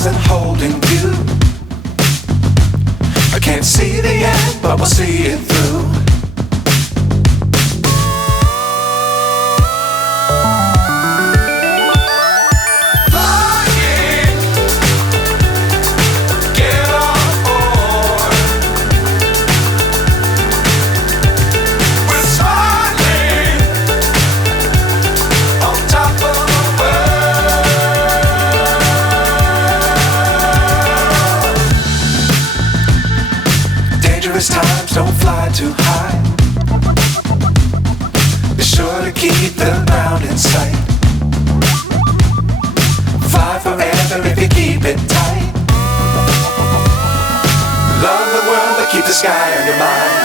stars and holding you. I can't see the end, but we'll see it through. Times don't fly too high. Be sure to keep the ground in sight. Fly forever if you keep it tight. Love the world but keep the sky on your mind.